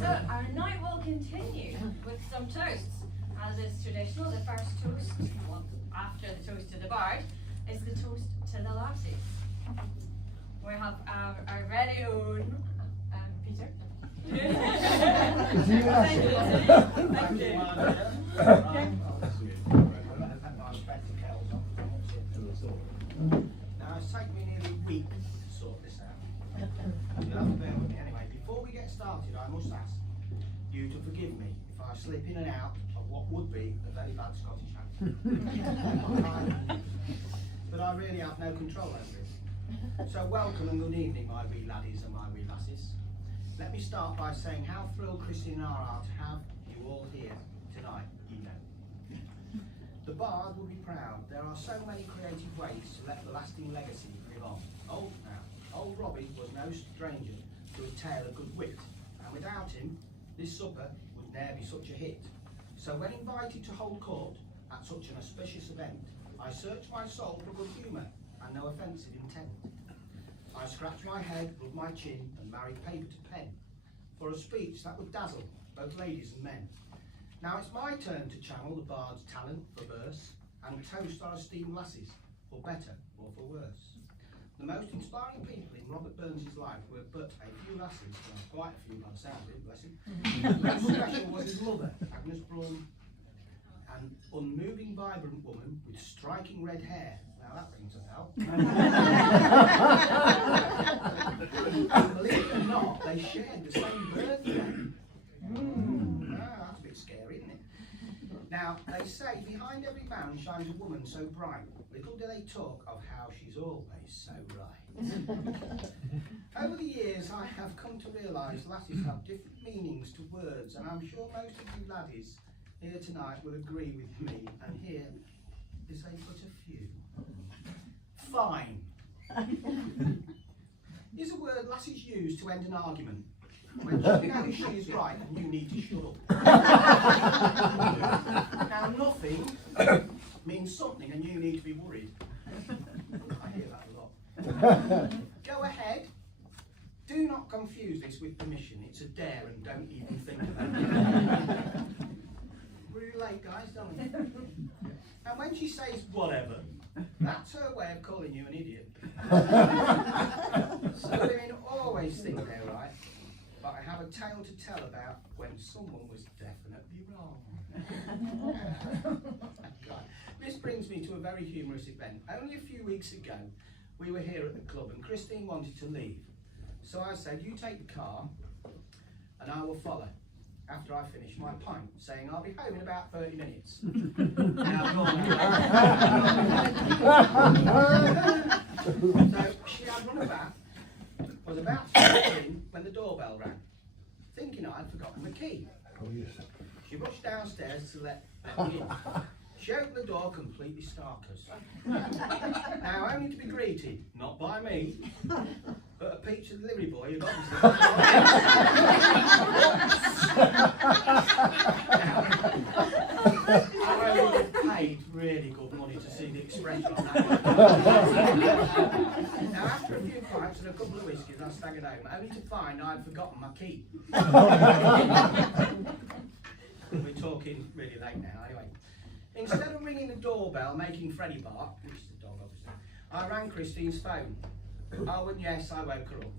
So our night will continue with some toasts. As is traditional, the first toast, well, after the toast to the bard, is the toast to the lassies. We have our very own Peter. Thank you. Thank you. Now it's taken me nearly a week to sort this out. You'll have to bear with me anyway. Before we get started, I must ask you to forgive me if I slip in and out of what would be a very bad Scottish accent. But I really have no control over it. So welcome and good evening, my wee laddies and my wee lasses. Let me start by saying how thrilled Christy and I are to have you all here tonight, you know. The Bard will be proud. There are so many creative ways to let the lasting legacy live on. Old Robbie was no stranger to a tale of good wit, and without him, this supper would ne'er be such a hit. So when invited to hold court at such an auspicious event, I searched my soul for good humour and no offensive intent. I scratched my head, rubbed my chin, and married paper to pen for a speech that would dazzle both ladies and men. Now it's my turn to channel the Bard's talent for verse and toast our esteemed lasses, for better or for worse. The most inspiring people in Robert Burns' life were but a few lasses, well, quite a few by the sound of it, bless him. Most special was his mother, Agnes Braun, an unmoving, vibrant woman with striking red hair. Now that rings a bell. And believe it or not, they shared the same birthday. That's a bit scary, isn't it? Now, they say behind every man shines a woman so bright. Little do they talk of how she's always so right. Over the years, I have come to realise lasses have different meanings to words, and I'm sure most of you laddies here tonight will agree with me, and here is a but a few. Fine is a word lasses use to end an argument when she knows she is right and you need to shut up. Now nothing means something and you need to be worried. I hear that a lot. Go ahead. Do not confuse this with permission. It's a dare and don't even think about it. We're late, guys, don't we? And when she says whatever, that's her way of calling you an idiot. So women always think they're right, but I have a tale to tell about when someone was definitely wrong. God. This brings me to a very humorous event. Only a few weeks ago, we were here at the club and Christine wanted to leave. So I said, you take the car and I will follow after I finish my pint, saying I'll be home in about 30 minutes. So she had run about, was about to get in when the doorbell rang, thinking I'd forgotten the key. She rushed downstairs to let me in. She opened the door completely starkers. Now only to be greeted, not by me, but a pizza delivery boy who obviously I only paid really good money to see the expression on that. Now after a few pints and a couple of whiskies I staggered home, only to find I'd forgotten my key. We're talking really late now anyway. Instead of ringing the doorbell making Freddie bark, which is the dog obviously, I rang Christine's phone. Oh and yes, I woke her up.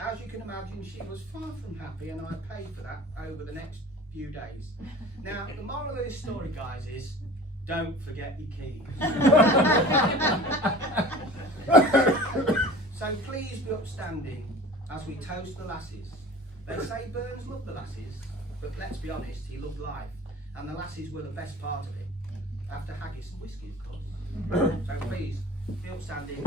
As you can imagine, she was far from happy and I paid for that over the next few days. Now, the moral of this story, guys, is don't forget your keys. So please be upstanding as we toast the lasses. They say Burns loved the lasses, but let's be honest, he loved life. And the lasses were the best part of it. After haggis and whiskey, of course. So please, be upstanding.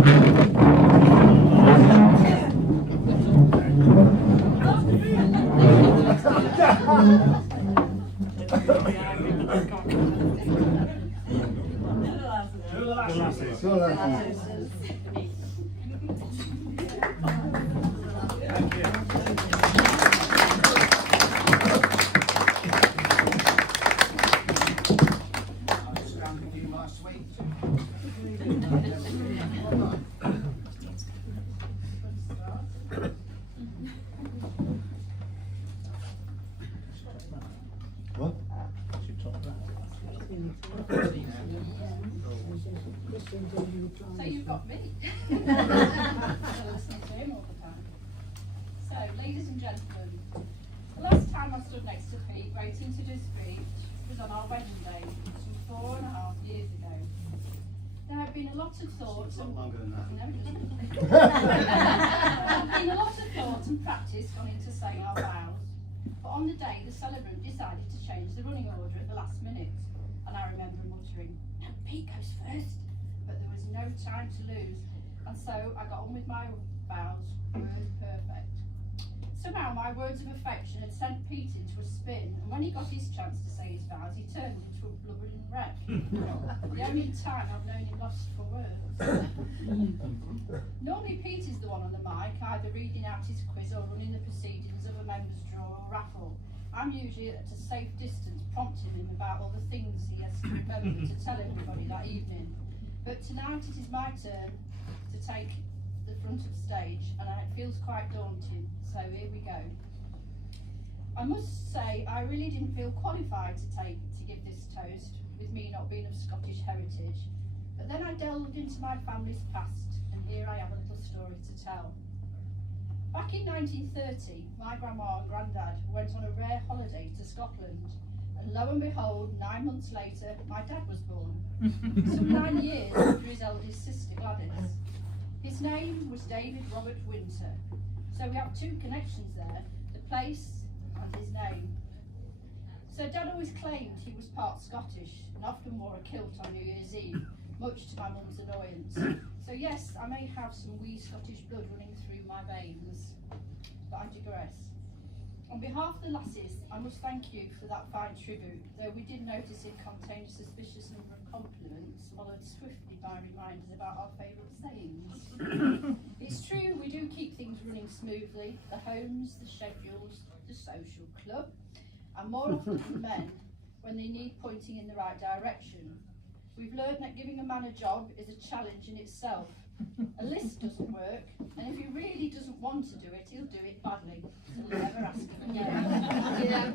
Thank you. So you've got me. Listening to him all the time. So, ladies and gentlemen, the last time I stood next to Pete waiting to do his speech was on our wedding day, some 4.5 years ago. There have been a lot of thought It's a and lot longer than that. no, it doesn't. There have been a lot of thought and practice gone into saying our vows. But on the day, the celebrant decided to change the running order at the last minute. And I remember muttering, "No, Pete goes first." But there was no time to lose. And so I got on with my vows, word perfect. Somehow my words of affection had sent Pete into a spin, and when he got his chance to say his vows, he turned into a blubbering wreck. The only time I've known him lost for words. Normally Pete is the one on the mic, either reading out his quiz or running the proceedings of a members' draw or raffle. I'm usually at a safe distance prompting him about all the things he has to remember to tell everybody that evening. But tonight it is my turn to take the front of stage, and it feels quite daunting, so here we go. I must say I really didn't feel qualified to give this toast, with me not being of Scottish heritage, but then I delved into my family's past, and here I have a little story to tell. Back in 1930, my grandma and granddad went on a rare holiday to Scotland, and lo and behold, 9 months later, my dad was born, some 9 years after his eldest sister Gladys. His name was David Robert Winter, so we have two connections there, the place and his name. So Dad always claimed he was part Scottish and often wore a kilt on New Year's Eve, much to my mum's annoyance. So yes, I may have some wee Scottish blood running through my veins, but I digress. On behalf of the lasses, I must thank you for that fine tribute, though we did notice it contained a suspicious number of compliments, followed swiftly by reminders about our favourite sayings. It's true, we do keep things running smoothly, the homes, the schedules, the social club, and more often than men, when they need pointing in the right direction. We've learned that giving a man a job is a challenge in itself. A list doesn't work, and if he really doesn't want to do it, he'll do it badly. We'll never ask him again.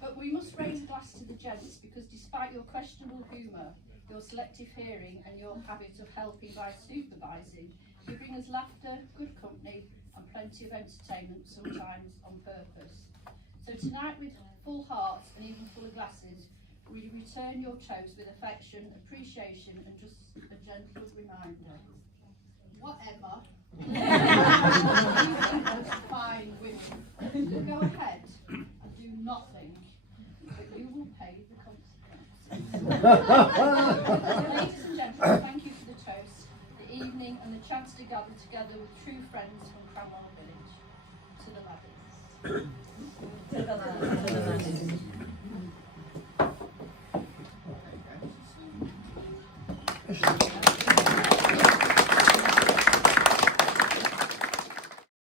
But we must raise a glass to the gents, because despite your questionable humour, your selective hearing and your habit of helping by supervising, you bring us laughter, good company and plenty of entertainment, sometimes on purpose. So tonight, with full hearts and even full of glasses, we return your toast with affection, appreciation and just a gentle reminder. Whatever. Fine women. You go ahead and do nothing, but you will pay the consequences. Ladies and gentlemen, thank you for the toast, the evening and the chance to gather together with true friends from Cranwell Village. To the laddies. To the laddies. There you go.